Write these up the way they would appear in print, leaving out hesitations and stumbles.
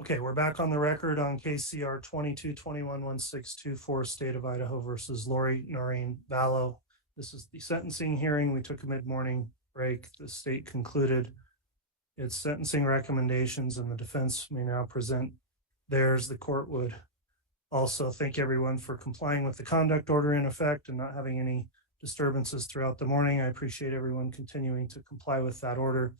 Okay, we're back on the record on KCR 22211624, State of Idaho versus Lori Noreen Vallow. This is the sentencing hearing. We took a mid-morning break. The state concluded its sentencing recommendations, and the defense may now present theirs. The court would also thank everyone for complying with the conduct order in effect and not having any disturbances throughout the morning. I appreciate everyone continuing to comply with that order.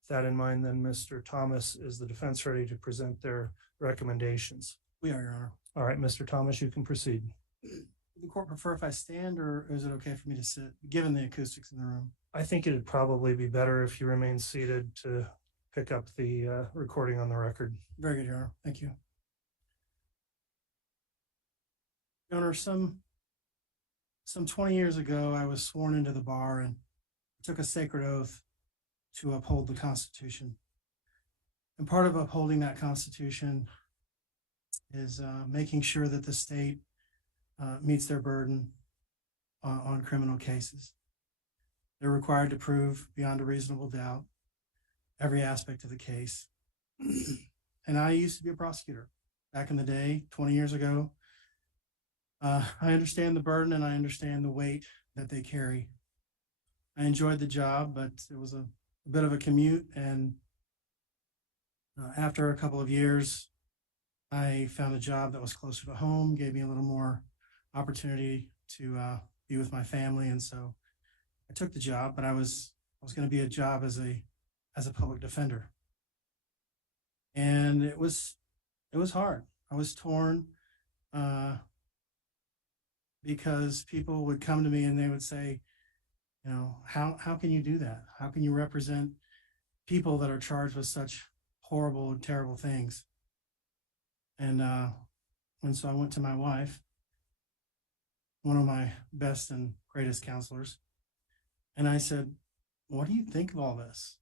With that in mind, then, Mr. Thomas, is the defense ready to present their recommendations? We are, Your Honor. All right, Mr. Thomas, you can proceed. Would the court prefer if I stand, or is it okay for me to sit, given the acoustics in the room? I think it'd probably be better if you remain seated to pick up the recording on the record. Very good, Your Honor. Thank you. Your Honor, some 20 years ago, I was sworn into the bar and took a sacred oath to uphold the Constitution. And part of upholding that Constitution is making sure that the state meets their burden on criminal cases. They're required to prove beyond a reasonable doubt every aspect of the case. And I used to be a prosecutor back in the day, 20 years ago. I understand the burden and I understand the weight that they carry. I enjoyed the job, but it was a bit of a commute. And after a couple of years, I found a job that was closer to home, gave me a little more opportunity to be with my family. And so I took the job, but I was going to be a job as a public defender. And it was hard. I was torn because people would come to me and they would say, you know, how can you do that? How can you represent people that are charged with such horrible and terrible things? And so I went to my wife, one of my best and greatest counselors, and I said, what do you think of all this?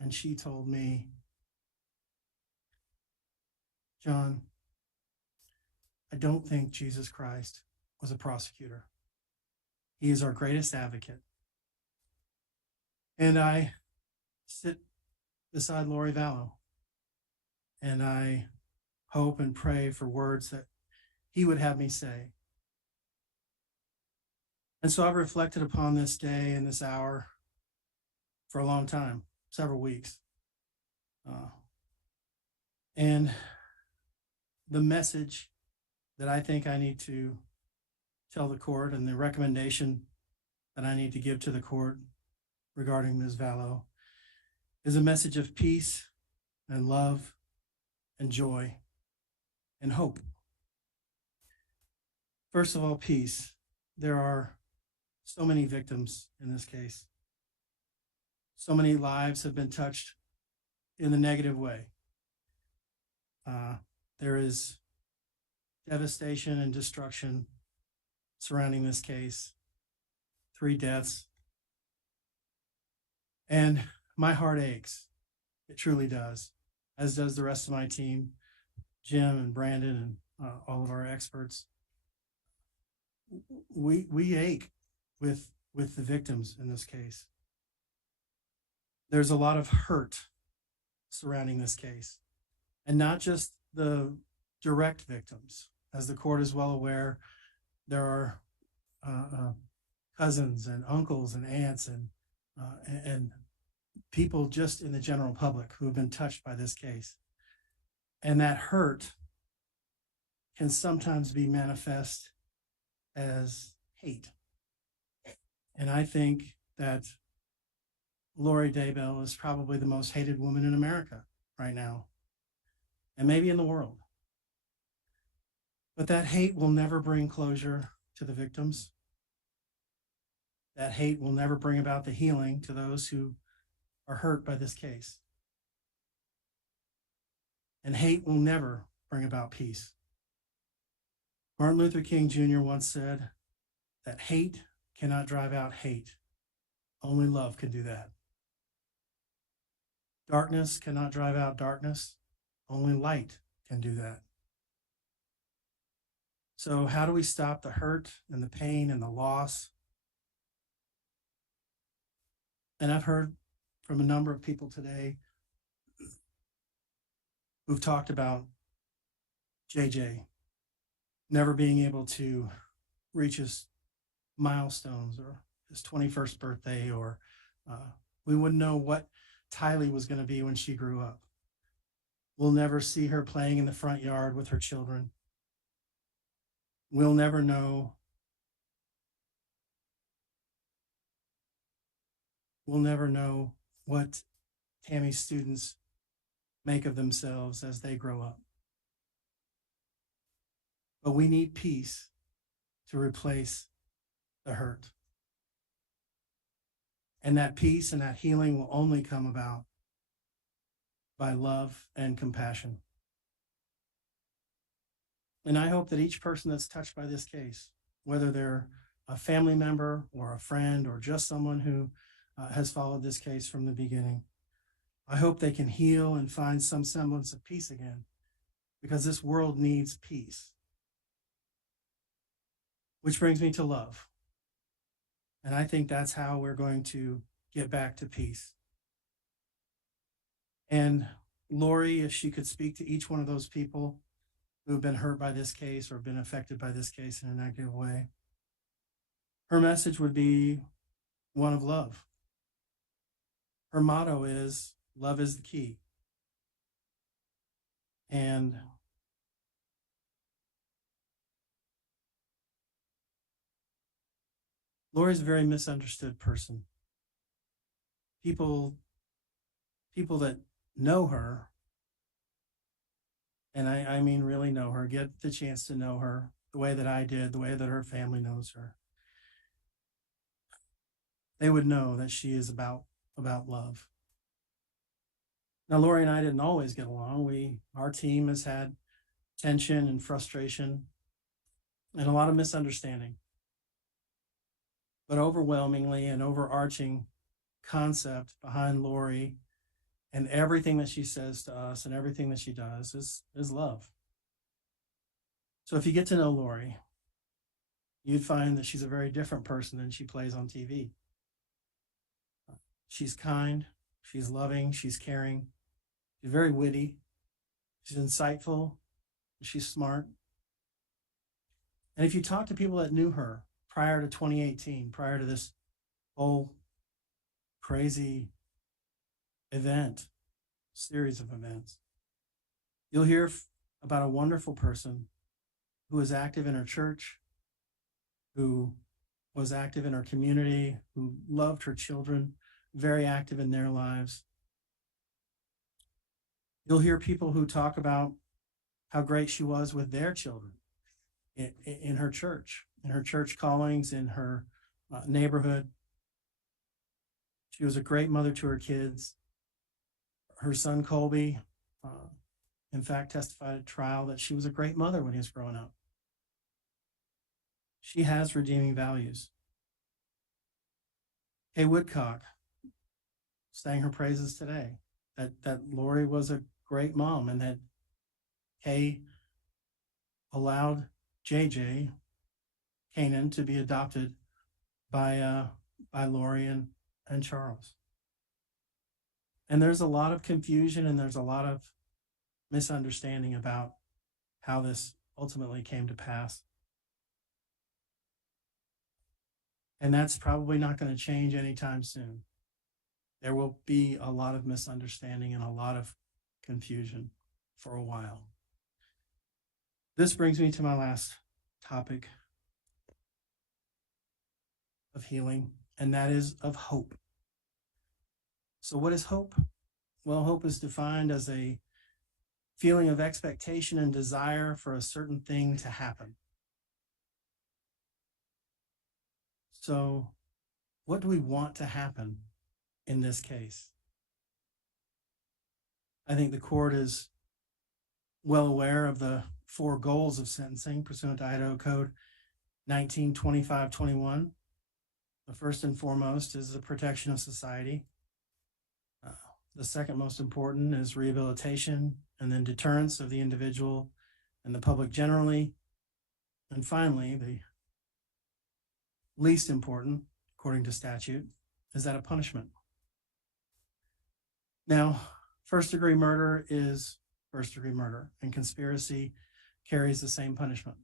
And she told me, John, I don't think Jesus Christ was a prosecutor. He is our greatest advocate. And I sit beside Lori Vallow, and I hope and pray for words that he would have me say. And so I've reflected upon this day and this hour for a long time, several weeks. And the message that I think I need to tell the court, and the recommendation that I need to give to the court regarding Ms. Vallow, is a message of peace and love and joy and hope. First of all, peace. There are so many victims in this case. So many lives have been touched in the negative way. There is devastation and destruction surrounding this case. 3 deaths. And my heart aches. It truly does, as does the rest of my team, Jim and Brandon and all of our experts. We ache with the victims in this case. There's a lot of hurt surrounding this case, and not just the direct victims. As the court is well aware, there are cousins and uncles and aunts and people just in the general public who have been touched by this case. And that hurt can sometimes be manifest as hate. And I think that Lori Daybell is probably the most hated woman in America right now, and maybe in the world. But that hate will never bring closure to the victims. That hate will never bring about the healing to those who are hurt by this case. And hate will never bring about peace. Martin Luther King Jr. once said that hate cannot drive out hate. Only love can do that. Darkness cannot drive out darkness. Only light can do that. So how do we stop the hurt and the pain and the loss? And I've heard from a number of people today who've talked about JJ never being able to reach his milestones or his 21st birthday, or we wouldn't know what Tylee was going to be when she grew up. We'll never see her playing in the front yard with her children. We'll never know. We'll never know what Tammy's students make of themselves as they grow up. But we need peace to replace the hurt. And that peace and that healing will only come about by love and compassion. And I hope that each person that's touched by this case, whether they're a family member or a friend or just someone who has followed this case from the beginning, I hope they can heal and find some semblance of peace again, because this world needs peace. Which brings me to love. And I think that's how we're going to get back to peace. And Lori, if she could speak to each one of those people who have been hurt by this case or been affected by this case in a negative way, her message would be one of love. Her motto is, love is the key. And Lori's a very misunderstood person. People that know her, and I mean really know her, get the chance to know her the way that I did, the way that her family knows her, they would know that she is about love. Now, Lori and I didn't always get along. Our team has had tension and frustration and a lot of misunderstanding. But overwhelmingly, an overarching concept behind Lori and everything that she says to us and everything that she does is love. So if you get to know Lori, you'd find that she's a very different person than she plays on TV. She's kind, she's loving, she's caring, she's very witty, she's insightful, she's smart. And if you talk to people that knew her prior to 2018, prior to this whole crazy series of events, you'll hear about a wonderful person who was active in her church, who was active in her community, who loved her children, very active in their lives. You'll hear people who talk about how great she was with their children in her church callings, in her neighborhood. She was a great mother to her kids. Her son, Colby, in fact, testified at trial that she was a great mother when he was growing up. She has redeeming values. Kay Woodcock sang her praises today, that Lori was a great mom and that Kay allowed JJ Canaan to be adopted by Lori and Charles. And there's a lot of confusion and there's a lot of misunderstanding about how this ultimately came to pass. And that's probably not going to change anytime soon. There will be a lot of misunderstanding and a lot of confusion for a while. This brings me to my last topic of healing, and that is of hope. So what is hope? Well, hope is defined as a feeling of expectation and desire for a certain thing to happen. So what do we want to happen in this case? I think the court is well aware of the 4 goals of sentencing pursuant to Idaho Code 1925-21. The first and foremost is the protection of society. The second most important is rehabilitation, and then deterrence of the individual and the public generally. And finally, the least important, according to statute, is that of punishment. Now, first-degree murder is first-degree murder, and conspiracy carries the same punishment.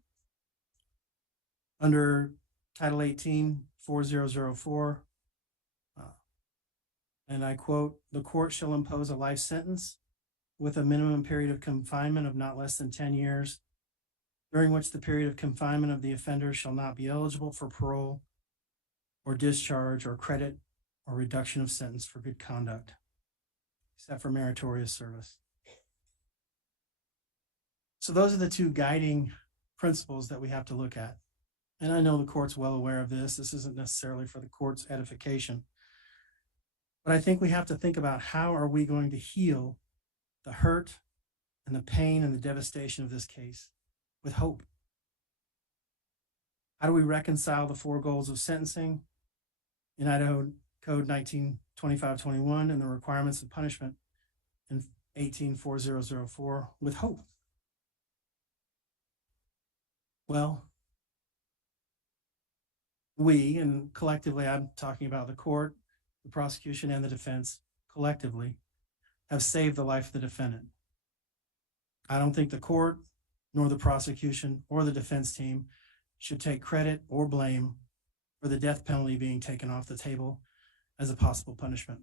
Under Title 18, 4004, and I quote, "The court shall impose a life sentence with a minimum period of confinement of not less than 10 years, during which the period of confinement of the offender shall not be eligible for parole or discharge or credit or reduction of sentence for good conduct, except for meritorious service." So those are the two guiding principles that we have to look at. And I know the court's well aware of this. This isn't necessarily for the court's edification. But I think we have to think about how are we going to heal the hurt and the pain and the devastation of this case with hope. How do we reconcile the four goals of sentencing in Idaho Code 1925-21 and the requirements of punishment in 18-4004 with hope? Well, we, and collectively, I'm talking about the court, the prosecution, and the defense collectively, have saved the life of the defendant. I don't think the court, nor the prosecution, or the defense team should take credit or blame for the death penalty being taken off the table as a possible punishment.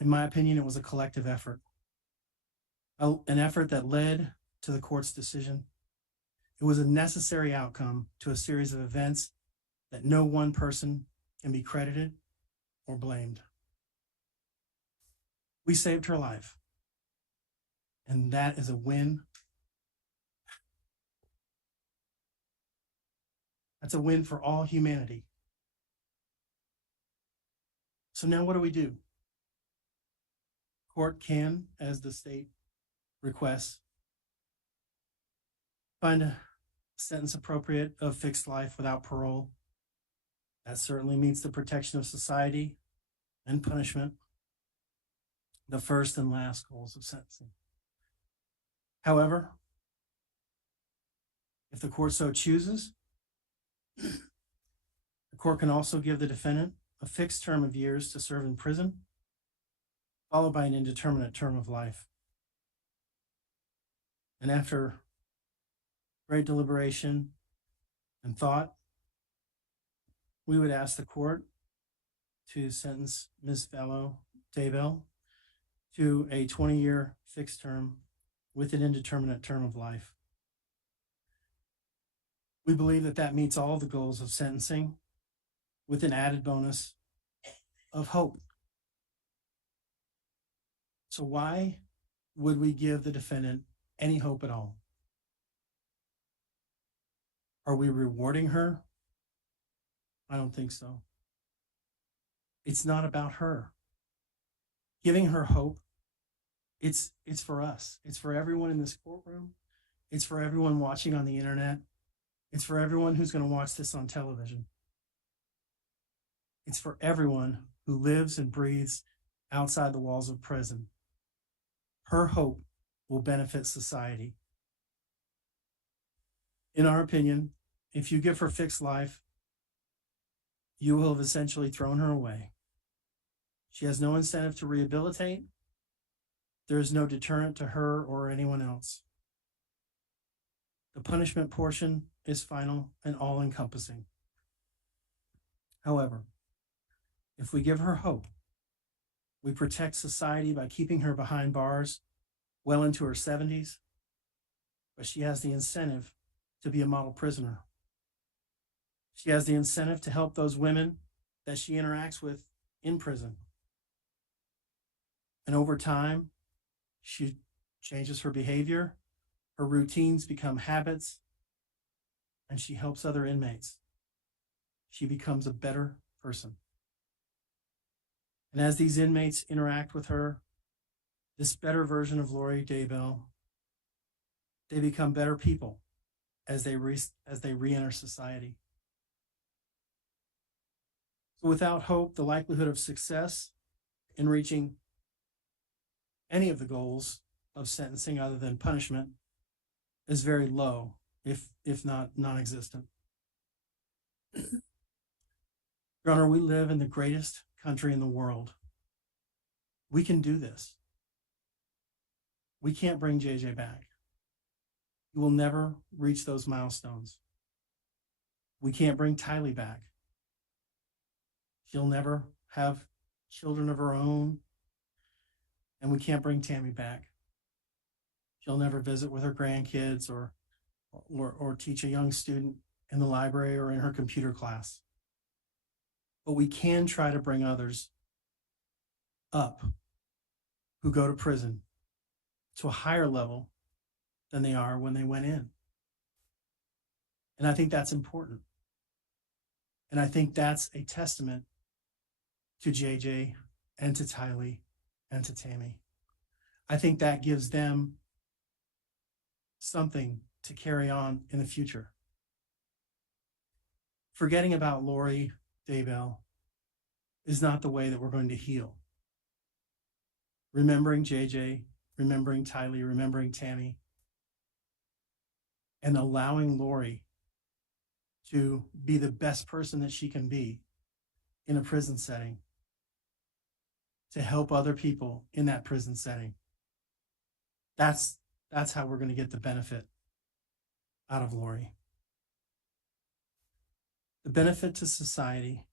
In my opinion, it was a collective effort, an effort that led to the court's decision. It was a necessary outcome to a series of events that no one person can be credited or blamed. We saved her life, and that is a win. That's a win for all humanity. So now what do? Court can, as the state requests, find a sentence appropriate of fixed life without parole. That certainly meets the protection of society and punishment, the first and last goals of sentencing. However, if the court so chooses, the court can also give the defendant a fixed term of years to serve in prison, followed by an indeterminate term of life. And after great deliberation and thought, we would ask the court to sentence Ms. Vallow Daybell to a 20-year fixed term with an indeterminate term of life. We believe that that meets all the goals of sentencing with an added bonus of hope. So why would we give the defendant any hope at all? Are we rewarding her? I don't think so. It's not about her. Giving her hope, it's for us. It's for everyone in this courtroom. It's for everyone watching on the internet. It's for everyone who's going to watch this on television. It's for everyone who lives and breathes outside the walls of prison. Her hope will benefit society. In our opinion, if you give her fixed life, you will have essentially thrown her away. She has no incentive to rehabilitate. There is no deterrent to her or anyone else. The punishment portion is final and all-encompassing. However, if we give her hope, we protect society by keeping her behind bars well into her 70s, but she has the incentive to be a model prisoner. She has the incentive to help those women that she interacts with in prison. And over time, she changes her behavior, her routines become habits, and she helps other inmates. She becomes a better person. And as these inmates interact with her, this better version of Vallow Daybell, they become better people as they re-enter society. So without hope, the likelihood of success in reaching any of the goals of sentencing other than punishment is very low, if not non-existent. Your Honor, we live in the greatest country in the world. We can do this. We can't bring JJ back. He will never reach those milestones. We can't bring Tylee back. She'll never have children of her own. And we can't bring Tammy back. She'll never visit with her grandkids or teach a young student in the library or in her computer class. But we can try to bring others up who go to prison to a higher level than they are when they went in. And I think that's important. And I think that's a testament to JJ and to Tylee and to Tammy. I think that gives them something to carry on in the future. Forgetting about Vallow Daybell is not the way that we're going to heal. Remembering JJ, remembering Tylee, remembering Tammy, and allowing Vallow to be the best person that she can be in a prison setting, to help other people in that prison setting. That's how we're going to get the benefit out of Vallow. The benefit to society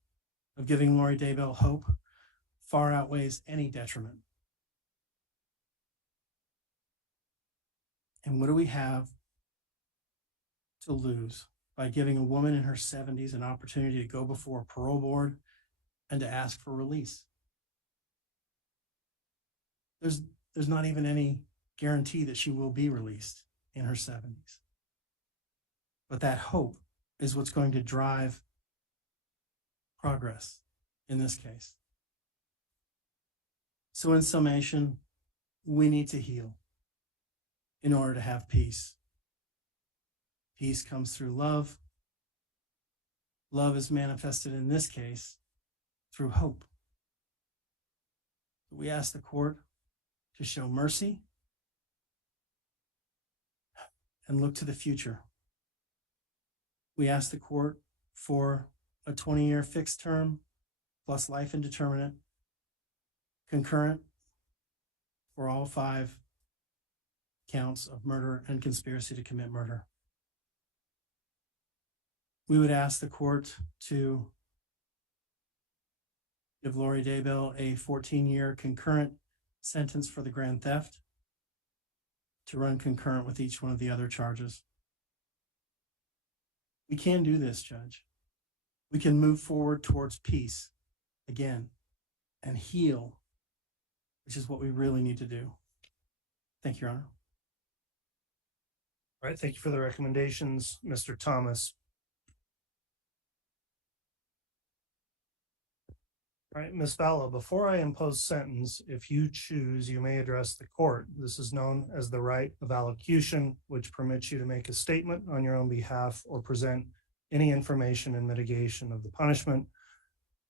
of giving Vallow Daybell hope far outweighs any detriment. And what do we have to lose by giving a woman in her 70s an opportunity to go before a parole board and to ask for release? There's not even any guarantee that she will be released in her 70s. But that hope is what's going to drive progress in this case. So in summation, we need to heal in order to have peace. Peace comes through love. Love is manifested in this case through hope. We ask the court to show mercy and look to the future. We ask the court for a 20-year fixed term plus life indeterminate, concurrent for all 5 counts of murder and conspiracy to commit murder. We would ask the court to give Vallow Daybell a 14-year concurrent sentence for the grand theft to run concurrent with each one of the other charges. We can do this, Judge. We can move forward towards peace again and heal, which is what we really need to do. Thank you, Your Honor. All right, thank you for the recommendations, Mr. Thomas. All right, Ms. Vallow, before I impose sentence, if you choose, you may address the court. This is known as the right of allocution, which permits you to make a statement on your own behalf or present any information in mitigation of the punishment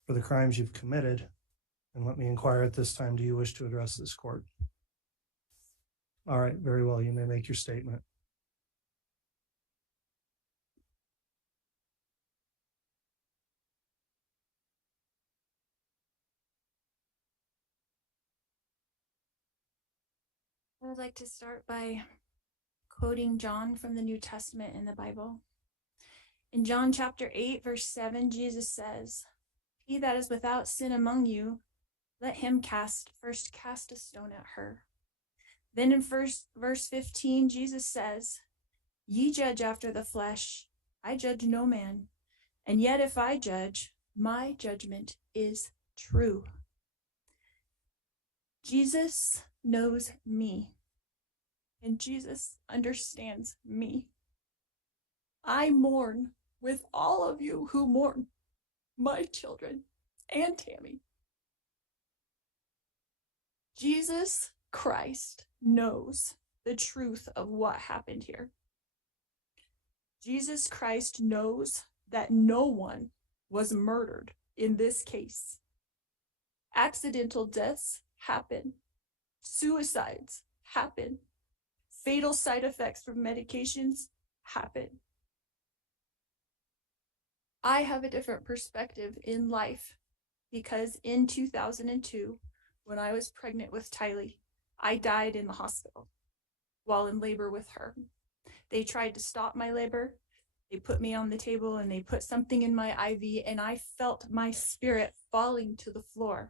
for the crimes you've committed. And let me inquire at this time, do you wish to address this court? All right, very well, you may make your statement. I would like to start by quoting John from the New Testament in the Bible. In John chapter 8, verse 7, Jesus says, "He that is without sin among you, let him first cast a stone at her." Then in verse 15, Jesus says, "Ye judge after the flesh, I judge no man. And yet if I judge, my judgment is true." Jesus knows me, and Jesus understands me. I mourn with all of you who mourn my children and Tammy. Jesus Christ knows the truth of what happened here. Jesus Christ knows that no one was murdered in this case. Accidental deaths happen. Suicides happen. Fatal side effects from medications happen. I have a different perspective in life because in 2002, when I was pregnant with Tylee, I died in the hospital. while in labor with her. They tried to stop my labor. They put me on the table and they put something in my IV, and I felt my spirit falling to the floor.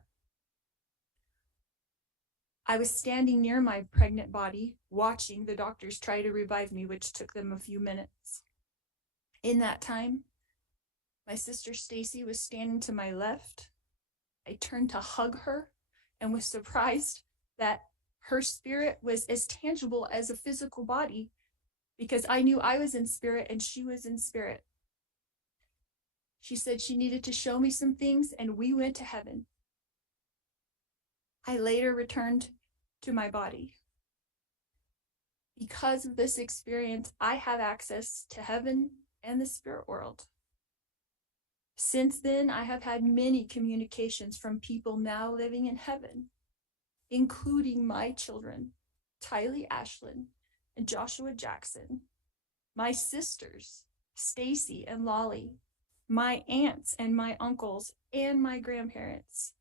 I was standing near my pregnant body, watching the doctors try to revive me, which took them a few minutes. In that time, my sister Stacy was standing to my left. I turned to hug her and was surprised that her spirit was as tangible as a physical body, because I knew I was in spirit and she was in spirit. She said she needed to show me some things, and we went to heaven. I later returned to my body. Because of this experience, I have access to heaven and the spirit world. Since then, I have had many communications from people now living in heaven, including my children, Tylee Ashlyn and Joshua Jackson, my sisters, Stacy and Lolly, my aunts and my uncles, and my grandparents.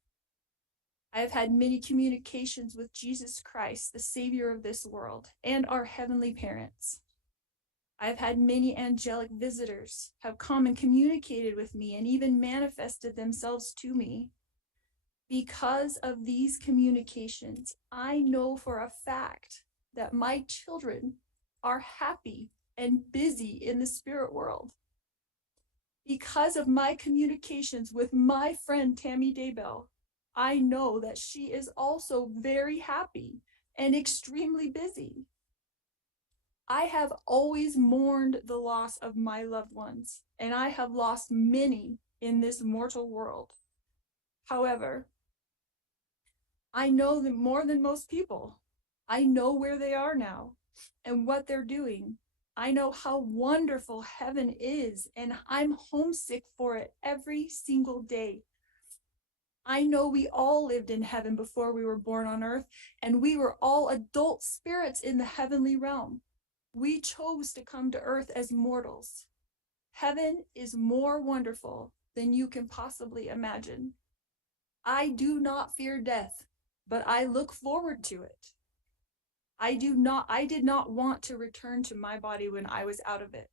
I have had many communications with Jesus Christ, the Savior of this world, and our heavenly parents. I have had many angelic visitors have come and communicated with me and even manifested themselves to me. Because of these communications, I know for a fact that my children are happy and busy in the spirit world. Because of my communications with my friend Tammy Daybell, I know that she is also very happy and extremely busy. I have always mourned the loss of my loved ones, and I have lost many in this mortal world. However, I know them more than most people. I know where they are now and what they're doing. I know how wonderful heaven is, and I'm homesick for it every single day. I know we all lived in heaven before we were born on earth, and we were all adult spirits in the heavenly realm. We chose to come to earth as mortals. Heaven is more wonderful than you can possibly imagine. I do not fear death, but I look forward to it. I did not want to return to my body when I was out of it.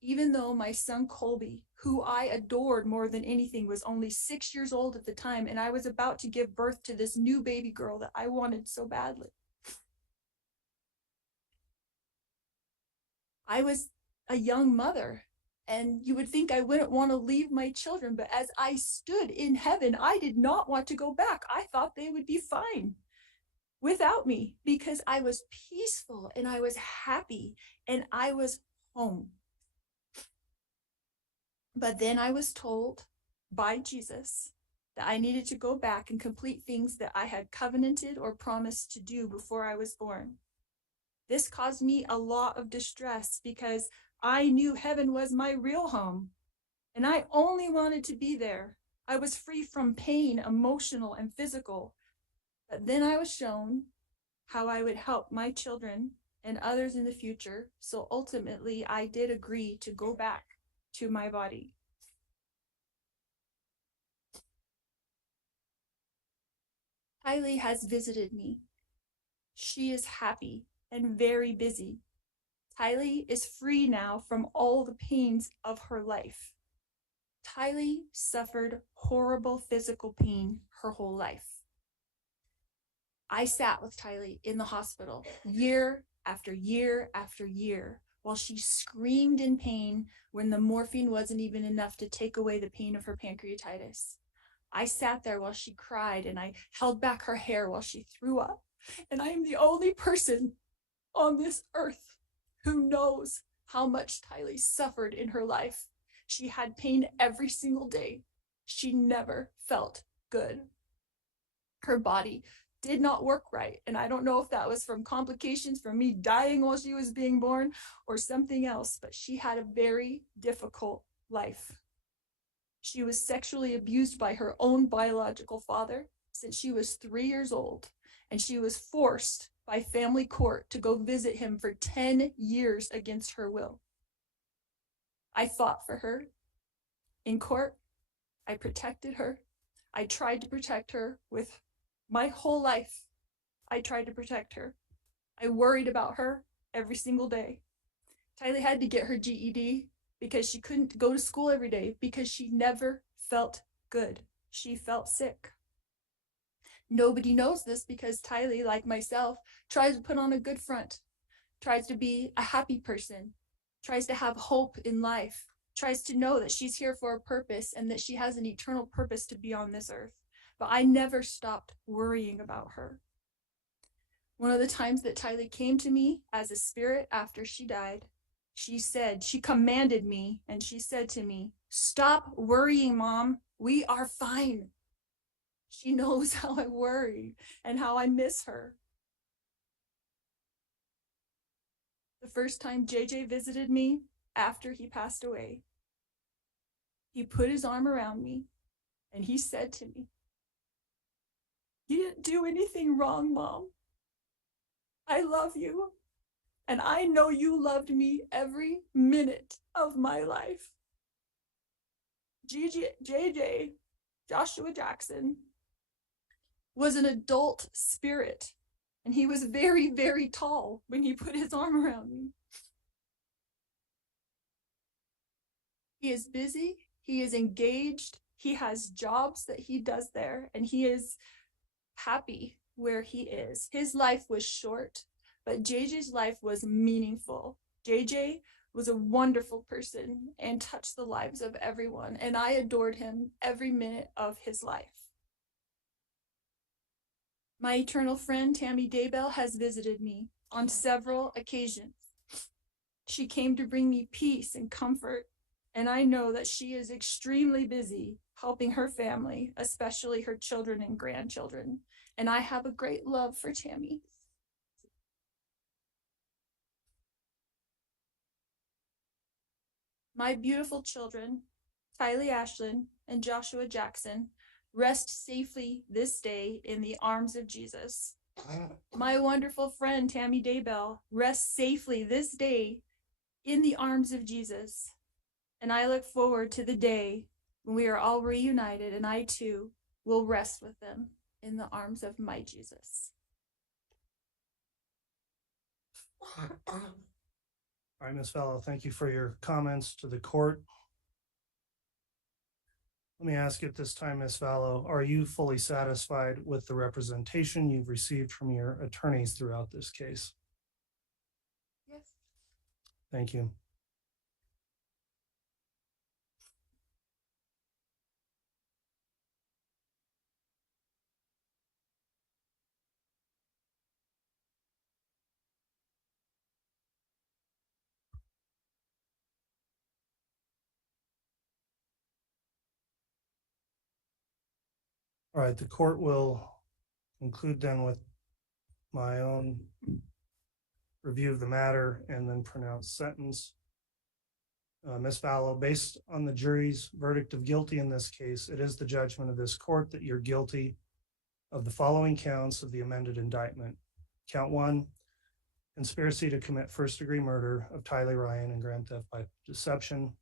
Even though my son Colby, who I adored more than anything, was only 6 years old at the time, and I was about to give birth to this new baby girl that I wanted so badly. I was a young mother, and you would think I wouldn't want to leave my children, but as I stood in heaven, I did not want to go back. I thought they would be fine without me, because I was peaceful and I was happy and I was home. But then I was told by Jesus that I needed to go back and complete things that I had covenanted or promised to do before I was born. This caused me a lot of distress because I knew heaven was my real home, and I only wanted to be there. I was free from pain, emotional and physical. But then I was shown how I would help my children and others in the future. So ultimately, I did agree to go back to my body. Tylee has visited me. She is happy and very busy. Tylee is free now from all the pains of her life. Tylee suffered horrible physical pain her whole life. I sat with Tylee in the hospital year after year after year while she screamed in pain when the morphine wasn't even enough to take away the pain of her pancreatitis. I sat there while she cried, and I held back her hair while she threw up. And I am the only person on this earth who knows how much Tylee suffered in her life. She had pain every single day. She never felt good. Her body did not work right. And I don't know if that was from complications from me dying while she was being born or something else, but she had a very difficult life. She was sexually abused by her own biological father since she was 3 years old, and she was forced by family court to go visit him for 10 years against her will. I fought for her in court. I protected her. I tried to protect her with my whole life. I tried to protect her. I worried about her. every single day. Tylee had to get her GED because she couldn't go to school every day because she never felt good. She felt sick. Nobody knows this because Tylee, like myself, tries to put on a good front, tries to be a happy person, tries to have hope in life, tries to know that she's here for a purpose and that she has an eternal purpose to be on this earth. But I never stopped worrying about her. One of the times that Tylee came to me as a spirit after she died, she commanded me, and she said to me, "Stop worrying, Mom. We are fine." She knows how I worry and how I miss her. The first time JJ visited me after he passed away, he put his arm around me and he said to me, "You didn't do anything wrong, Mom. I love you. And I know you loved me every minute of my life." JJ, Joshua Jackson, was an adult spirit, and he was very, very tall when he put his arm around me. He is busy, he is engaged, he has jobs that he does there, and he is happy where he is. His life was short, but JJ's life was meaningful. JJ was a wonderful person and touched the lives of everyone, and I adored him every minute of his life. My eternal friend, Tammy Daybell, has visited me on several occasions. She came to bring me peace and comfort, and I know that she is extremely busy helping her family, especially her children and grandchildren, and I have a great love for Tammy. My beautiful children, Tylee Ashlyn and Joshua Jackson, rest safely this day in the arms of Jesus. My wonderful friend, Tammy Daybell, rests safely this day in the arms of Jesus. And I look forward to the day when we are all reunited and I too will rest with them in the arms of my Jesus. All right, Ms. Vallow, thank you for your comments to the court. Let me ask you at this time, Ms. Vallow, are you fully satisfied with the representation you've received from your attorneys throughout this case? Yes. Thank you. All right, the court will conclude then with my own review of the matter and then pronounce sentence. Ms. Vallow, based on the jury's verdict of guilty in this case, it is the judgment of this court that you're guilty of the following counts of the amended indictment. Count 1, conspiracy to commit first-degree murder of Tylee Ryan and grand theft by deception.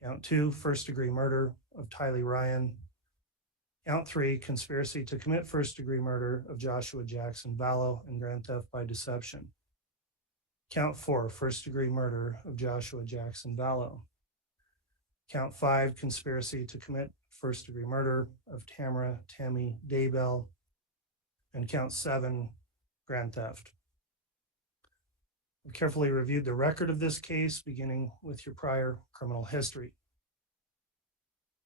Count 2, first-degree murder of Tylee Ryan. Count 3, conspiracy to commit first-degree murder of Joshua Jackson Vallow and grand theft by deception. Count 4, first-degree murder of Joshua Jackson Vallow. Count 5, conspiracy to commit first-degree murder of Tammy Daybell. And count 7, grand theft. I've carefully reviewed the record of this case, beginning with your prior criminal history.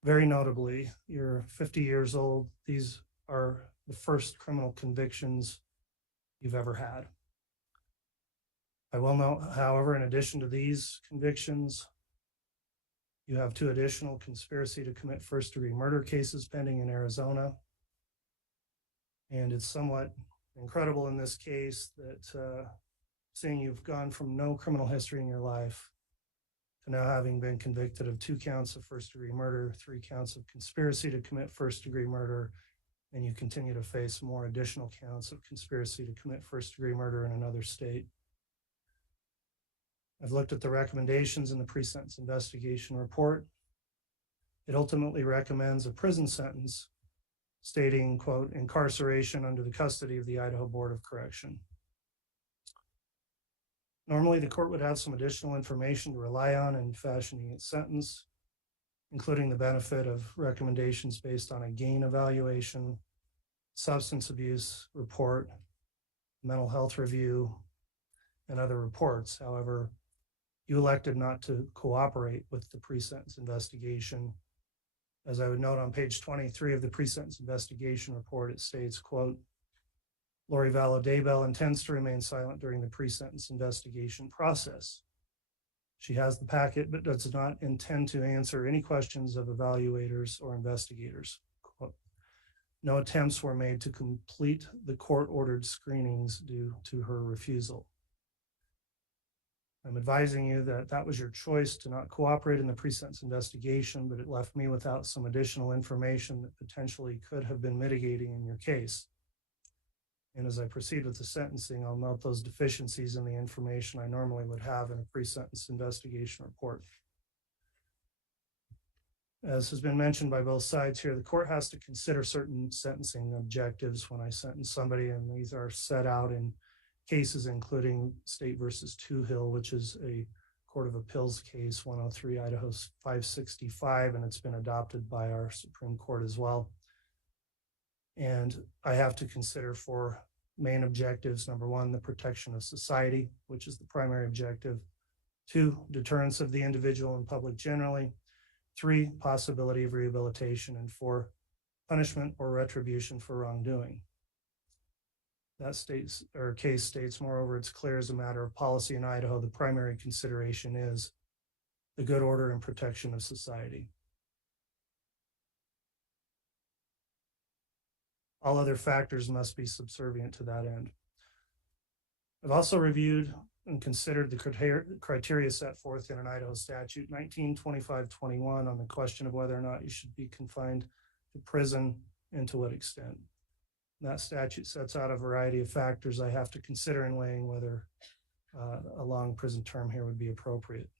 Very notably, you're 50 years old. These are the first criminal convictions you've ever had. I will note, however, in addition to these convictions, you have 2 additional conspiracy to commit first-degree murder cases pending in Arizona. And it's somewhat incredible in this case that seeing you've gone from no criminal history in your life to now having been convicted of 2 counts of first-degree murder, 3 counts of conspiracy to commit first-degree murder, and you continue to face more additional counts of conspiracy to commit first-degree murder in another state. I've looked at the recommendations in the pre-sentence investigation report. It ultimately recommends a prison sentence stating, quote, incarceration under the custody of the Idaho Board of Correction. Normally, the court would have some additional information to rely on in fashioning its sentence, including the benefit of recommendations based on a gain evaluation, substance abuse report, mental health review, and other reports. However, you elected not to cooperate with the pre-sentence investigation. As I would note on page 23 of the pre-sentence investigation report, it states, quote, Lori Vallow Daybell intends to remain silent during the pre-sentence investigation process. She has the packet, but does not intend to answer any questions of evaluators or investigators. Quote, no attempts were made to complete the court-ordered screenings due to her refusal. I'm advising you that that was your choice to not cooperate in the pre-sentence investigation, but it left me without some additional information that potentially could have been mitigating in your case. And as I proceed with the sentencing, I'll note those deficiencies in the information I normally would have in a pre-sentence investigation report. As has been mentioned by both sides here, the court has to consider certain sentencing objectives when I sentence somebody, and these are set out in cases including State versus Hill, which is a Court of Appeals case, 103 Idaho 565, and it's been adopted by our Supreme Court as well. And I have to consider for main objectives, number one, the protection of society, which is the primary objective. 2, deterrence of the individual and public generally. 3, possibility of rehabilitation. And 4, punishment or retribution for wrongdoing. That case states, moreover, it's clear as a matter of policy in Idaho, the primary consideration is the good order and protection of society. All other factors must be subservient to that end. I've also reviewed and considered the criteria set forth in an Idaho statute 1925-21 on the question of whether or not you should be confined to prison and to what extent. That statute sets out a variety of factors I have to consider in weighing whether a long prison term here would be appropriate.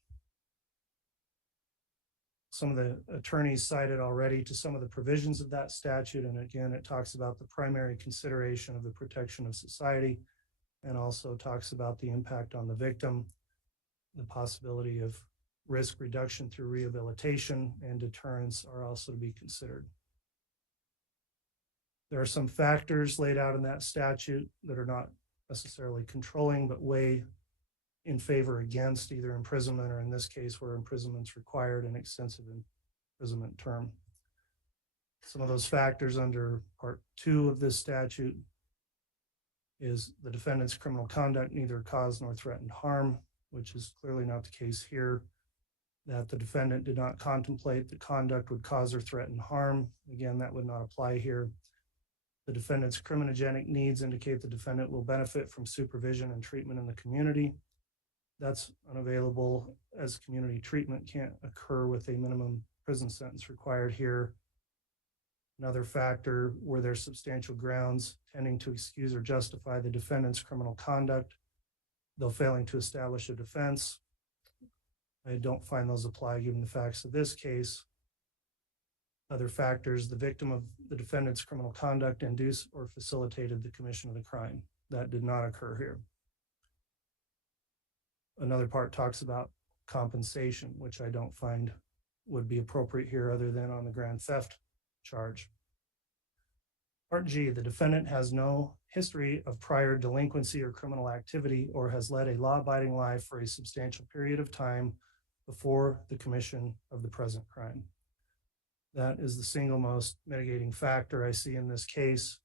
Some of the attorneys cited already to some of the provisions of that statute, and again, it talks about the primary consideration of the protection of society, and also talks about the impact on the victim, the possibility of risk reduction through rehabilitation, and deterrence are also to be considered. There are some factors laid out in that statute that are not necessarily controlling, but weigh in favor against either imprisonment, or in this case where imprisonment's required, an extensive imprisonment term. Some of those factors under Part 2 of this statute is the defendant's criminal conduct neither caused nor threatened harm, which is clearly not the case here. That the defendant did not contemplate the conduct would cause or threaten harm. Again, that would not apply here. The defendant's criminogenic needs indicate the defendant will benefit from supervision and treatment in the community. That's unavailable, as community treatment can't occur with a minimum prison sentence required here. Another factor, where there's substantial grounds tending to excuse or justify the defendant's criminal conduct, though failing to establish a defense. I don't find those apply given the facts of this case. Other factors, the victim of the defendant's criminal conduct induced or facilitated the commission of the crime. That did not occur here. Another part talks about compensation, which I don't find would be appropriate here other than on the grand theft charge. Part G, the defendant has no history of prior delinquency or criminal activity or has led a law-abiding life for a substantial period of time before the commission of the present crime. That is the single most mitigating factor I see in this case.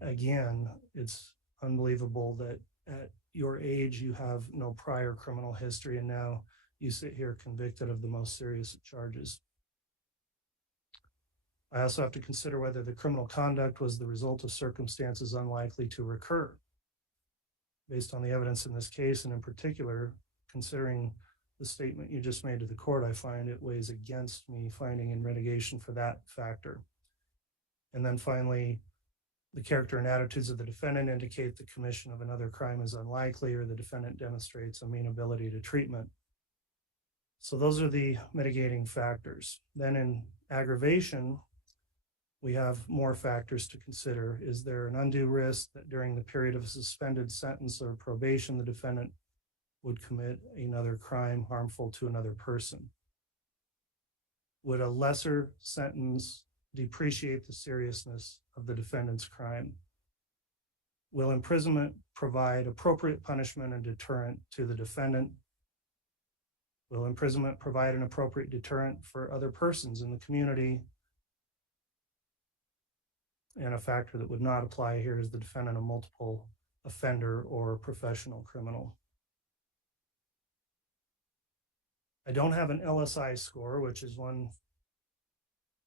Again, it's unbelievable that at your age you have no prior criminal history and now you sit here convicted of the most serious charges. I also have to consider whether the criminal conduct was the result of circumstances unlikely to recur. Based on the evidence in this case, and in particular, considering the statement you just made to the court, I find it weighs against me finding in mitigation for that factor. And then finally, the character and attitudes of the defendant indicate the commission of another crime is unlikely, or the defendant demonstrates amenability to treatment. So those are the mitigating factors. Then in aggravation, we have more factors to consider. Is there an undue risk that during the period of a suspended sentence or probation, the defendant would commit another crime harmful to another person? Would a lesser sentence depreciate the seriousness of the defendant's crime? Will imprisonment provide appropriate punishment and deterrent to the defendant? Will imprisonment provide an appropriate deterrent for other persons in the community? And a factor that would not apply here is the defendant a multiple offender or professional criminal. I don't have an LSI score, which is one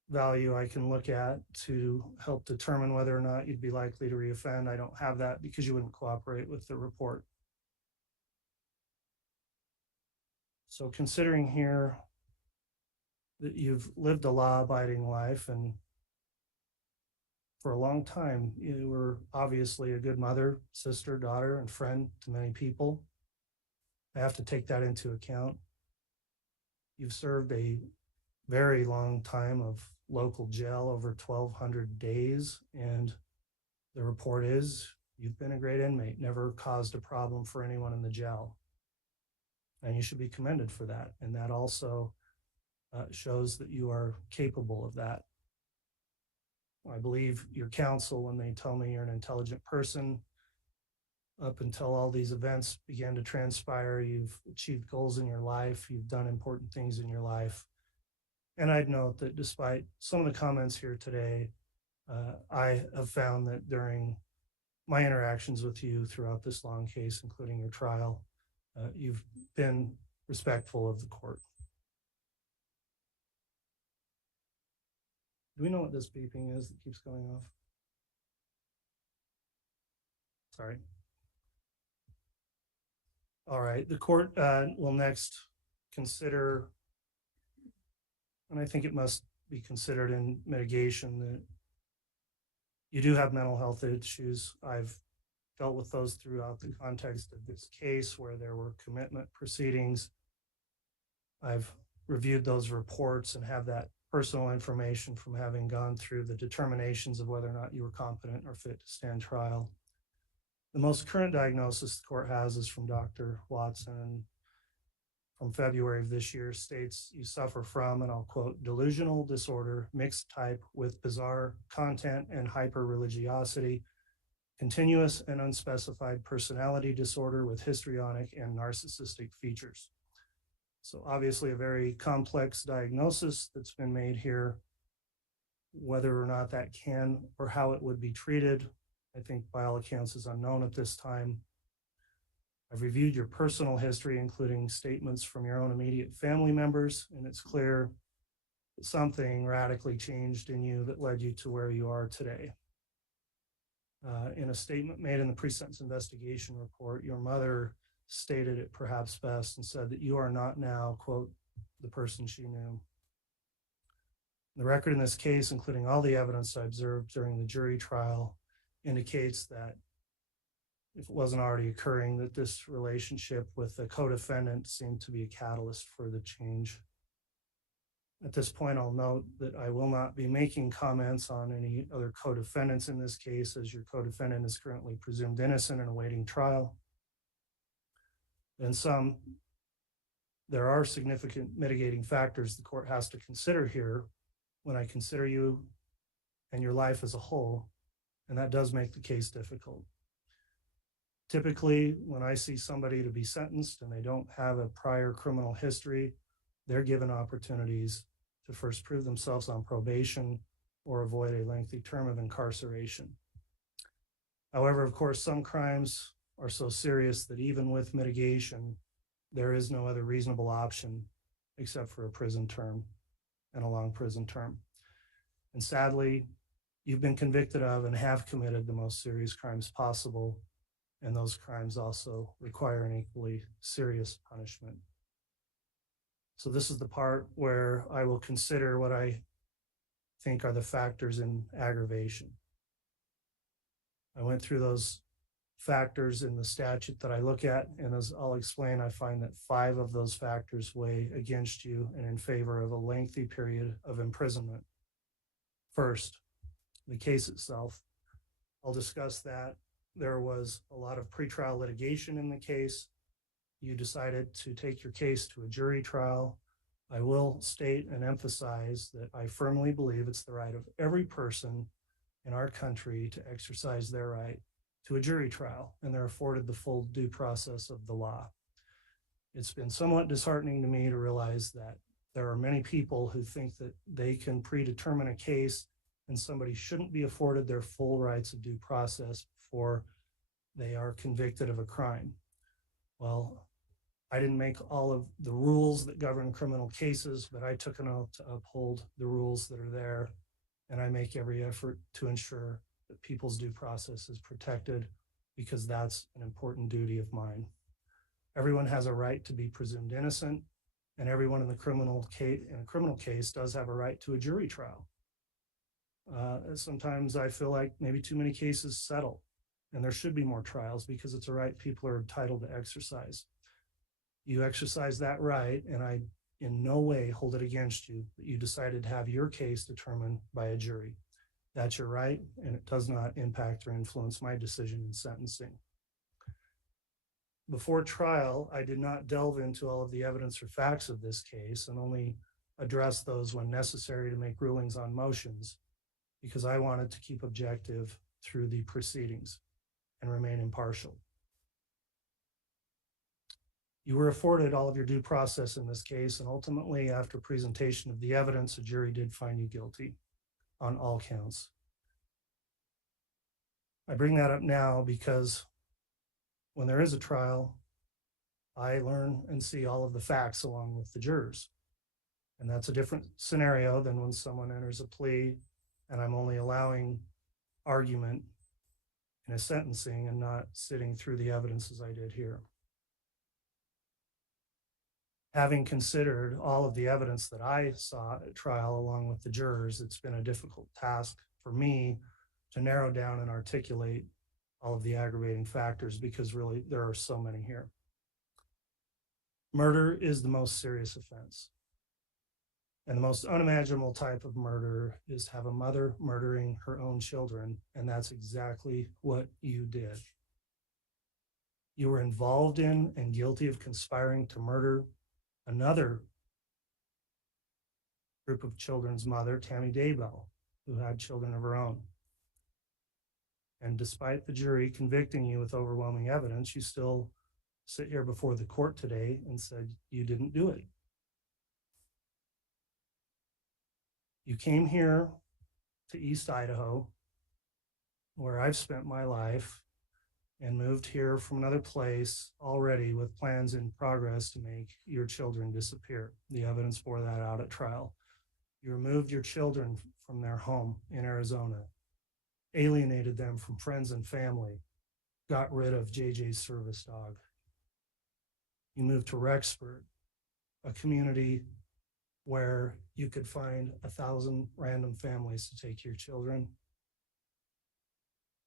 value I can look at to help determine whether or not you'd be likely to reoffend. I don't have that because you wouldn't cooperate with the report. So considering here that you've lived a law-abiding life and for a long time, you were obviously a good mother, sister, daughter, and friend to many people. I have to take that into account. You've served a very long time of local jail, over 1,200 days, and the report is you've been a great inmate, never caused a problem for anyone in the jail. And you should be commended for that. And that also shows that you are capable of that. I believe your counsel when they tell me you're an intelligent person. Up until all these events began to transpire, you've achieved goals in your life, you've done important things in your life. And I'd note that despite some of the comments here today, I have found that during my interactions with you throughout this long case, including your trial, you've been respectful of the court. Do we know what this beeping is that keeps going off? Sorry. All right, the court will next consider, and I think it must be considered in mitigation, that you do have mental health issues. I've dealt with those throughout the context of this case where there were commitment proceedings. I've reviewed those reports and have that personal information from having gone through the determinations of whether or not you were competent or fit to stand trial. The most current diagnosis the court has is from Dr. Watson from February of this year, states you suffer from, and I'll quote, delusional disorder, mixed type with bizarre content and hyper-religiosity, continuous and unspecified personality disorder with histrionic and narcissistic features. So obviously a very complex diagnosis that's been made here. Whether or not that can or how it would be treated, I think by all accounts is unknown at this time. I've reviewed your personal history, including statements from your own immediate family members, and it's clear that something radically changed in you that led you to where you are today. In a statement made in the pre-sentence investigation report, your mother stated it perhaps best and said that you are not now, quote, the person she knew. The record in this case, including all the evidence I observed during the jury trial, indicates that if it wasn't already occurring, that this relationship with the co-defendant seemed to be a catalyst for the change. At this point, I'll note that I will not be making comments on any other co-defendants in this case, as your co-defendant is currently presumed innocent and awaiting trial. In sum, there are significant mitigating factors the court has to consider here when I consider you and your life as a whole, and that does make the case difficult. Typically, when I see somebody to be sentenced and they don't have a prior criminal history, they're given opportunities to first prove themselves on probation or avoid a lengthy term of incarceration. However, of course, some crimes are so serious that even with mitigation, there is no other reasonable option except for a prison term and a long prison term. And sadly, you've been convicted of and have committed the most serious crimes possible, and those crimes also require an equally serious punishment. So this is the part where I will consider what I think are the factors in aggravation. I went through those factors in the statute that I look at, and as I'll explain, I find that 5 of those factors weigh against you and in favor of a lengthy period of imprisonment. First, the case itself. I'll discuss that. There was a lot of pretrial litigation in the case. you decided to take your case to a jury trial. I will state and emphasize that I firmly believe it's the right of every person in our country to exercise their right to a jury trial, and they're afforded the full due process of the law. It's been somewhat disheartening to me to realize that there are many people who think that they can predetermine a case and somebody shouldn't be afforded their full rights of due process before they are convicted of a crime. Well, I didn't make all of the rules that govern criminal cases, but I took an oath to uphold the rules that are there, and I make every effort to ensure that people's due process is protected, because that's an important duty of mine. Everyone has a right to be presumed innocent, and everyone in a criminal case does have a right to a jury trial. Sometimes I feel like maybe too many cases settle, and there should be more trials because it's a right people are entitled to exercise. You exercise that right, and I in no way hold it against you that you decided to have your case determined by a jury. That's your right, and it does not impact or influence my decision in sentencing. Before trial, I did not delve into all of the evidence or facts of this case and only address those when necessary to make rulings on motions, because I wanted to keep objective through the proceedings and remain impartial. You were afforded all of your due process in this case, and ultimately, after presentation of the evidence, a jury did find you guilty on all counts. I bring that up now because when there is a trial, I learn and see all of the facts along with the jurors. And that's a different scenario than when someone enters a plea and I'm only allowing argument in a sentencing and not sitting through the evidence as I did here. Having considered all of the evidence that I saw at trial along with the jurors, it's been a difficult task for me to narrow down and articulate all of the aggravating factors, because really there are so many here. Murder is the most serious offense. And the most unimaginable type of murder is have a mother murdering her own children, and that's exactly what you did. You were involved in and guilty of conspiring to murder another group of children's mother, Tammy Daybell, who had children of her own. And despite the jury convicting you with overwhelming evidence, you still sit here before the court today and said you didn't do it. You came here to East Idaho, where I've spent my life, and moved here from another place already with plans in progress to make your children disappear. The evidence bore that out at trial. You removed your children from their home in Arizona, alienated them from friends and family, got rid of JJ's service dog. You moved to Rexford, a community where you could find 1,000 random families to take your children,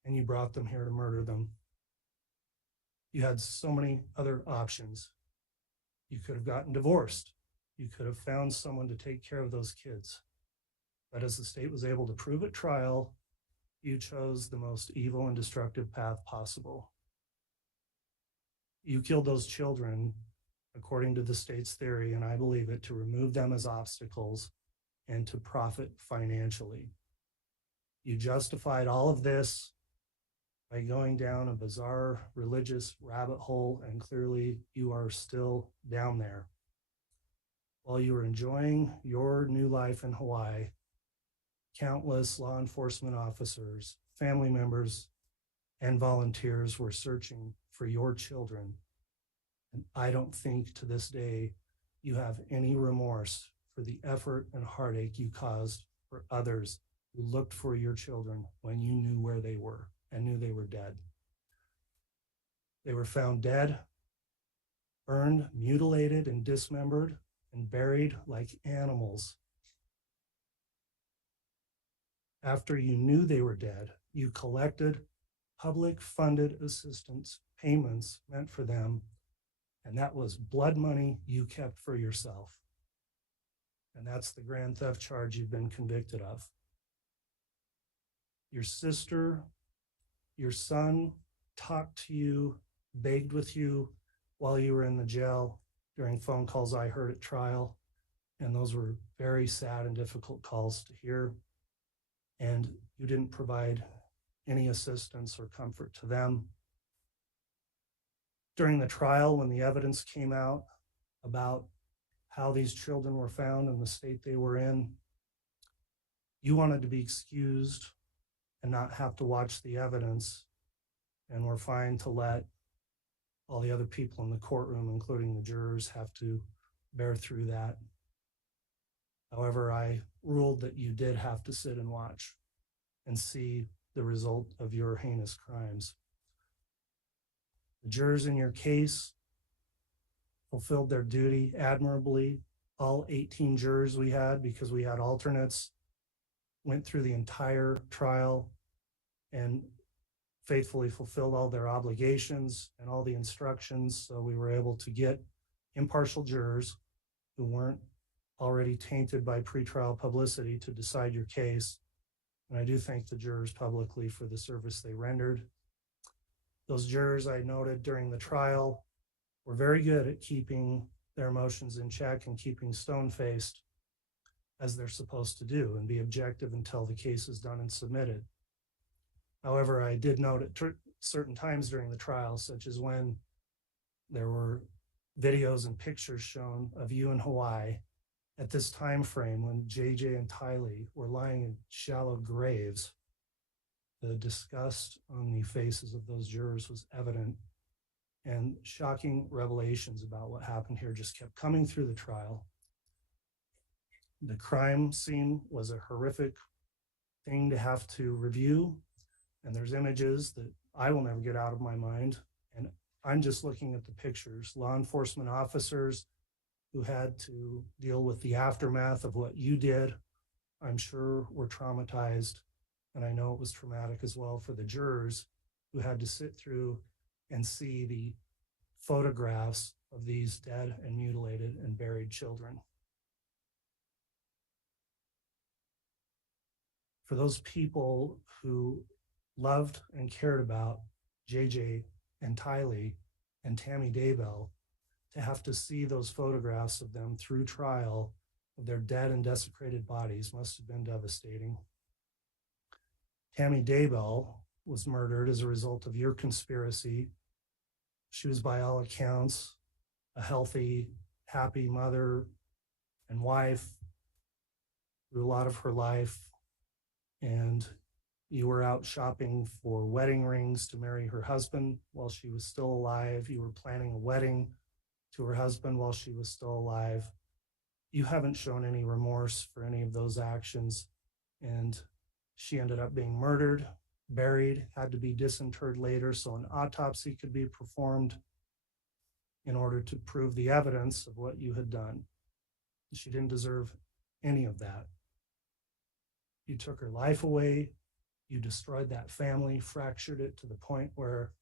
and you brought them here to murder them. You had so many other options. You could have gotten divorced. You could have found someone to take care of those kids. But as the state was able to prove at trial, you chose the most evil and destructive path possible. You killed those children, according to the state's theory, and I believe it, to remove them as obstacles and to profit financially. You justified all of this by going down a bizarre religious rabbit hole, and clearly you are still down there. While you were enjoying your new life in Hawaii, countless law enforcement officers, family members, and volunteers were searching for your children. And I don't think to this day you have any remorse for the effort and heartache you caused for others who looked for your children when you knew where they were and knew they were dead. They were found dead, burned, mutilated, and dismembered, and buried like animals. After you knew they were dead, you collected public-funded assistance payments meant for them, and that was blood money you kept for yourself. And that's the grand theft charge you've been convicted of. Your sister, your son talked to you, begged with you, while you were in the jail during phone calls I heard at trial. And those were very sad and difficult calls to hear. And you didn't provide any assistance or comfort to them. During the trial, when the evidence came out about how these children were found and the state they were in, you wanted to be excused and not have to watch the evidence, and were fine to let all the other people in the courtroom, including the jurors, have to bear through that. However, I ruled that you did have to sit and watch and see the result of your heinous crimes. The jurors in your case fulfilled their duty admirably. All 18 jurors we had, because we had alternates, went through the entire trial and faithfully fulfilled all their obligations and all the instructions. So we were able to get impartial jurors who weren't already tainted by pretrial publicity to decide your case. And I do thank the jurors publicly for the service they rendered. Those jurors, I noted during the trial, were very good at keeping their emotions in check and keeping stone-faced, as they're supposed to do, and be objective until the case is done and submitted. However, I did note at certain times during the trial, such as when there were videos and pictures shown of you in Hawaii at this time frame when JJ and Tylee were lying in shallow graves, the disgust on the faces of those jurors was evident, and shocking revelations about what happened here just kept coming through the trial. The crime scene was a horrific thing to have to review, and there's images that I will never get out of my mind, and I'm just looking at the pictures. Law enforcement officers who had to deal with the aftermath of what you did, I'm sure were traumatized, and I know it was traumatic as well for the jurors who had to sit through and see the photographs of these dead and mutilated and buried children. For those people who loved and cared about JJ and Tylee and Tammy Daybell, to have to see those photographs of them through trial of their dead and desecrated bodies must have been devastating. Tammy Daybell was murdered as a result of your conspiracy. She was, by all accounts, a healthy, happy mother and wife through a lot of her life, and you were out shopping for wedding rings to marry her husband while she was still alive. You were planning a wedding to her husband while she was still alive. You haven't shown any remorse for any of those actions, and she ended up being murdered, buried, had to be disinterred later so an autopsy could be performed in order to prove the evidence of what you had done. She didn't deserve any of that. You took her life away. You destroyed that family, fractured it to the point where,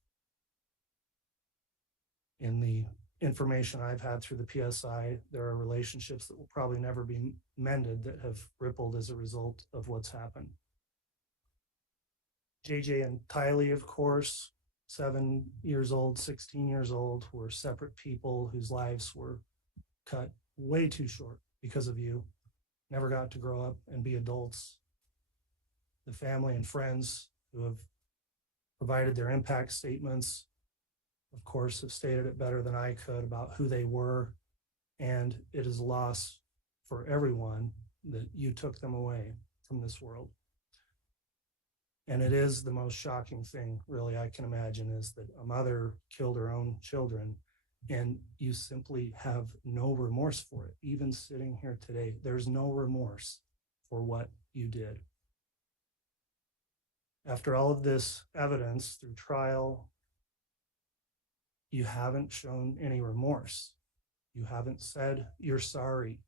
in the information I've had through the PSI, there are relationships that will probably never be mended that have rippled as a result of what's happened. JJ and Tylee, of course, 7 years old, 16 years old, were separate people whose lives were cut way too short because of you. Never got to grow up and be adults. The family and friends who have provided their impact statements, of course, have stated it better than I could about who they were, and it is a loss for everyone that you took them away from this world. And it is the most shocking thing, really, I can imagine, is that a mother killed her own children, and you simply have no remorse for it. Even sitting here today, there's no remorse for what you did. After all of this evidence through trial, you haven't shown any remorse. You haven't said you're sorry.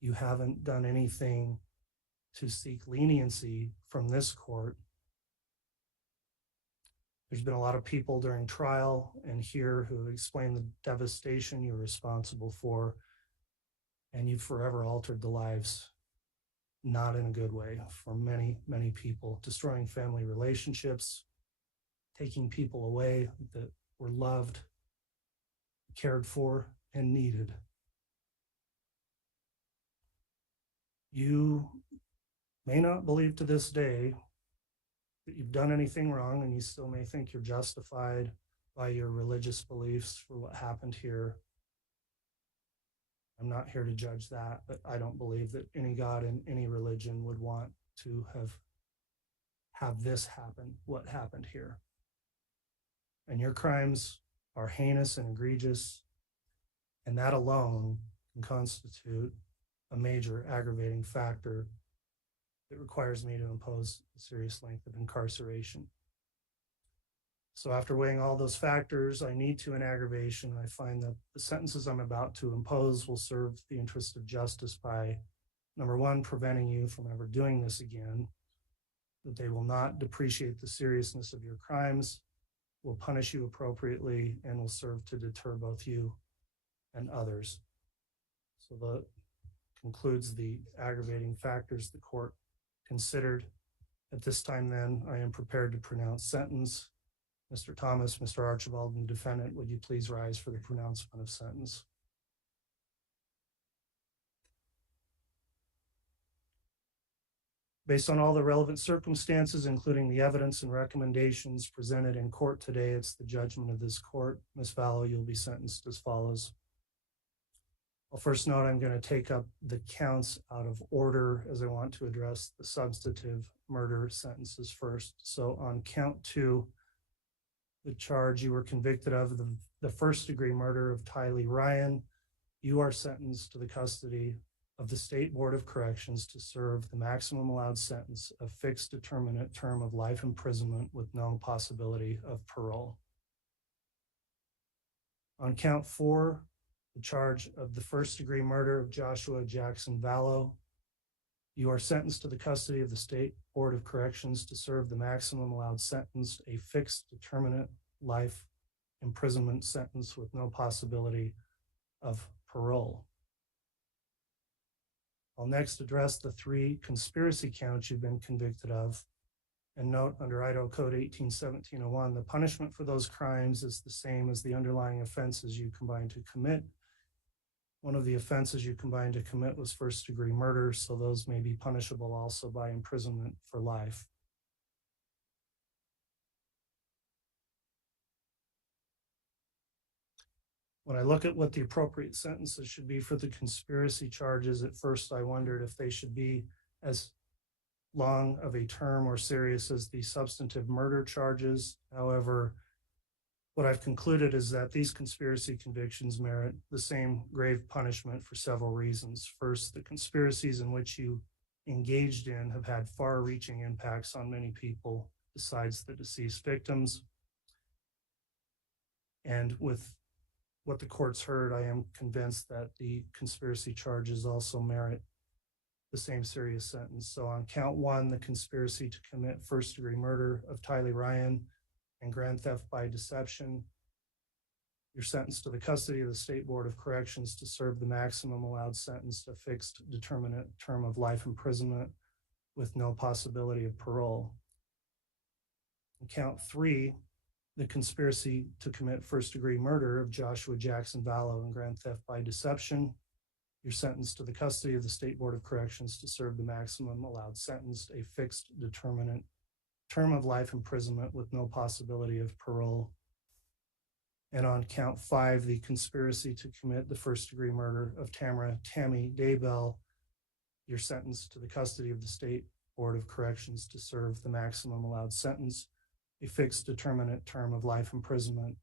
You haven't done anything to seek leniency from this court. There's been a lot of people during trial and here who explained the devastation you're responsible for, and you've forever altered the lives, not in a good way, for many, many people, destroying family relationships, taking people away that were loved, cared for, and needed. You may not believe to this day that you've done anything wrong, and you still may think you're justified by your religious beliefs for what happened here. I'm not here to judge that, but I don't believe that any God in any religion would want to have this happen, what happened here. And your crimes are heinous and egregious, and that alone can constitute a major aggravating factor that requires me to impose a serious length of incarceration. So after weighing all those factors, I need to, in aggravation, I find that the sentences I'm about to impose will serve the interest of justice by, number one, preventing you from ever doing this again, that they will not depreciate the seriousness of your crimes, will punish you appropriately, and will serve to deter both you and others. So that concludes the aggravating factors the court considered. At this time, then, I am prepared to pronounce sentence. Mr. Thomas, Mr. Archibald, and defendant, would you please rise for the pronouncement of sentence? Based on all the relevant circumstances, including the evidence and recommendations presented in court today, it's the judgment of this court. Ms. Vallow, you'll be sentenced as follows. I'll first note I'm going to take up the counts out of order as I want to address the substantive murder sentences first. So on count 2, the charge you were convicted of, the first-degree murder of Tylee Ryan, you are sentenced to the custody of the State Board of Corrections to serve the maximum allowed sentence of fixed determinate term of life imprisonment with no possibility of parole. On count 4, the charge of the first-degree murder of Joshua Jackson Vallow, you are sentenced to the custody of the State Board of Corrections to serve the maximum allowed sentence, a fixed determinate life imprisonment sentence with no possibility of parole. I'll next address the 3 conspiracy counts you've been convicted of, and note under Idaho Code 18-1701, the punishment for those crimes is the same as the underlying offenses you combined to commit. One of the offenses you combined to commit was first-degree murder, so those may be punishable also by imprisonment for life. When I look at what the appropriate sentences should be for the conspiracy charges, at first I wondered if they should be as long of a term or serious as the substantive murder charges. However, what I've concluded is that these conspiracy convictions merit the same grave punishment for several reasons. First, the conspiracies in which you engaged in have had far-reaching impacts on many people besides the deceased victims. And with what the court's heard, I am convinced that the conspiracy charges also merit the same serious sentence. So on count 1, the conspiracy to commit first-degree murder of Tylee Ryan and grand theft by deception, you're sentenced to the custody of the State Board of Corrections to serve the maximum allowed sentence, a fixed determinate term of life imprisonment with no possibility of parole. On count 3, the conspiracy to commit first-degree murder of Joshua Jackson Vallow and grand theft by deception, you're sentenced to the custody of the State Board of Corrections to serve the maximum allowed sentence, a fixed determinate term of life imprisonment with no possibility of parole. And on count 5, the conspiracy to commit the first-degree murder of Tammy Daybell, you're sentenced to the custody of the State Board of Corrections to serve the maximum allowed sentence, a fixed determinate term of life imprisonment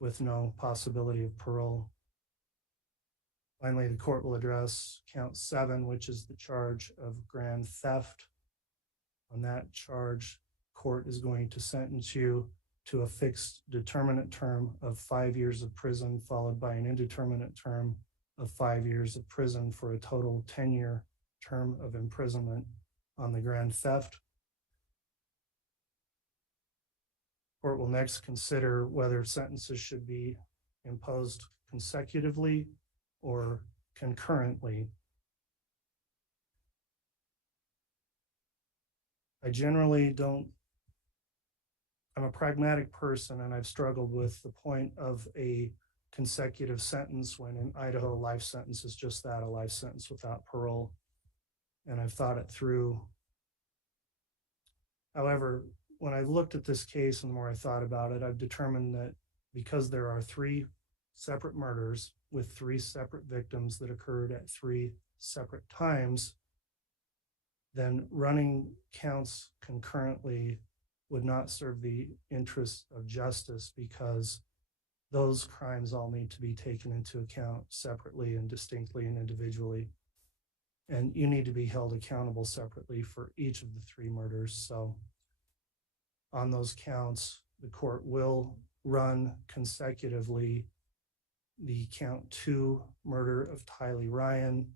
with no possibility of parole. Finally, the court will address count 7, which is the charge of grand theft. On that charge, court is going to sentence you to a fixed determinate term of 5 years of prison, followed by an indeterminate term of 5 years of prison for a total 10-year term of imprisonment on the grand theft. Court will next consider whether sentences should be imposed consecutively or concurrently. I generally don't, I'm a pragmatic person, and I've struggled with the point of a consecutive sentence, when in Idaho, life sentence is just that, a life sentence without parole. And I've thought it through. However, when I looked at this case and the more I thought about it, I've determined that because there are 3 separate murders with 3 separate victims that occurred at 3 separate times, then running counts concurrently would not serve the interests of justice, because those crimes all need to be taken into account separately and distinctly and individually. And you need to be held accountable separately for each of the 3 murders. So on those counts, the court will run consecutively the count 2 murder of Tylee Ryan,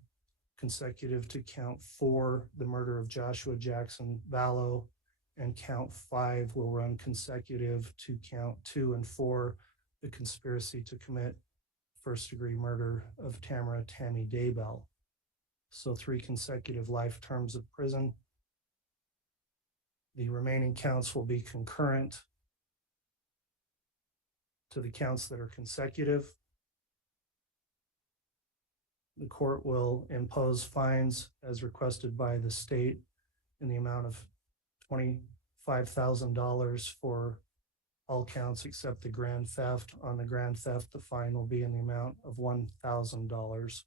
consecutive to count 4, the murder of Joshua Jackson Vallow, and count 5 will run consecutive to count 2 and 4, the conspiracy to commit first-degree murder of Tammy Daybell. So 3 consecutive life terms of prison. The remaining counts will be concurrent to the counts that are consecutive. The court will impose fines as requested by the state in the amount of $25,000 for all counts except the grand theft. On the grand theft, the fine will be in the amount of $1,000.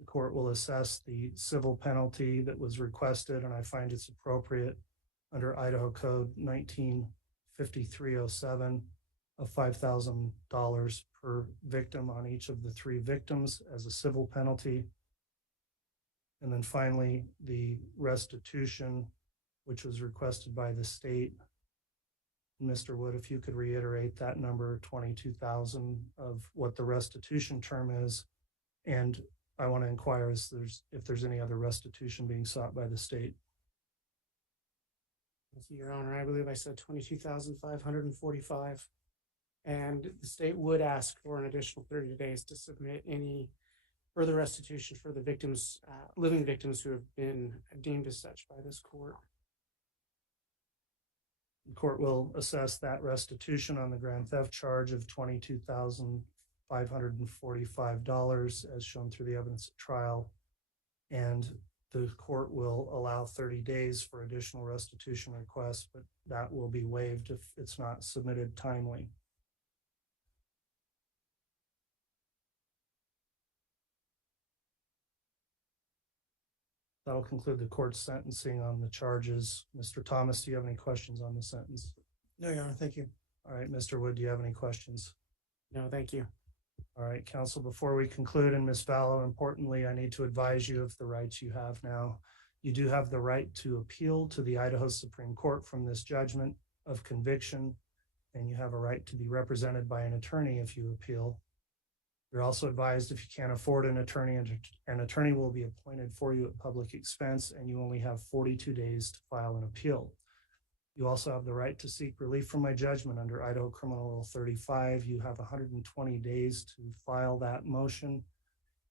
The court will assess the civil penalty that was requested, and I find it's appropriate under Idaho Code 195307 of $5,000 per victim on each of the 3 victims as a civil penalty. And then finally, the restitution, which was requested by the state. Mr. Wood, if you could reiterate that number, 22,000, of what the restitution term is. And I want to inquire if there's any other restitution being sought by the state. Thank you, Your Honor. I believe I said 22,545. And the state would ask for an additional 30 days to submit any further restitution for the victims, living victims who have been deemed as such by this court. The court will assess that restitution on the grand theft charge of $22,545 as shown through the evidence at trial. And the court will allow 30 days for additional restitution requests, but that will be waived if it's not submitted timely. That'll conclude the court's sentencing on the charges. Mr. Thomas, do you have any questions on the sentence? No, Your Honor, thank you. All right, Mr. Wood, do you have any questions? No, thank you. All right, counsel, before we conclude, and Ms. Vallow, importantly, I need to advise you of the rights you have now. You do have the right to appeal to the Idaho Supreme Court from this judgment of conviction, and you have a right to be represented by an attorney if you appeal. You're also advised if you can't afford an attorney, an attorney will be appointed for you at public expense, and you only have 42 days to file an appeal. You also have the right to seek relief from my judgment under Idaho Criminal Rule 35. You have 120 days to file that motion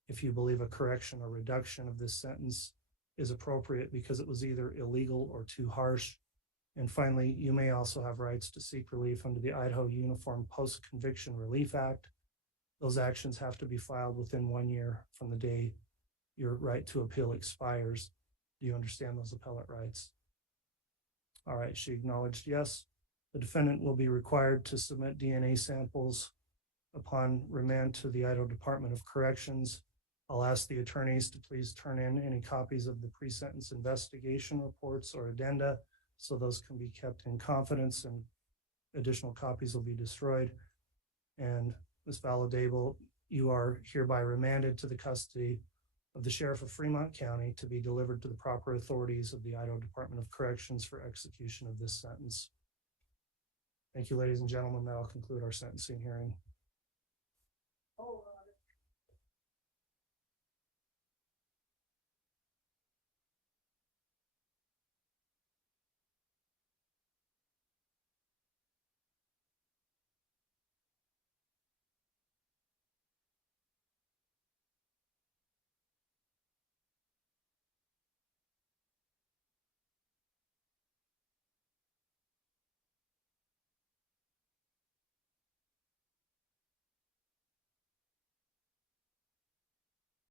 if you believe a correction or reduction of this sentence is appropriate because it was either illegal or too harsh. And finally, you may also have rights to seek relief under the Idaho Uniform Post-Conviction Relief Act. Those actions have to be filed within 1 year from the day your right to appeal expires. Do you understand those appellate rights? All right, she acknowledged yes. The defendant will be required to submit DNA samples upon remand to the Idaho Department of Corrections. I'll ask the attorneys to please turn in any copies of the pre-sentence investigation reports or addenda, so those can be kept in confidence and additional copies will be destroyed. And Ms. Vallow Daybell, you are hereby remanded to the custody of the Sheriff of Fremont County to be delivered to the proper authorities of the Idaho Department of Corrections for execution of this sentence. Thank you, ladies and gentlemen. That'll conclude our sentencing hearing.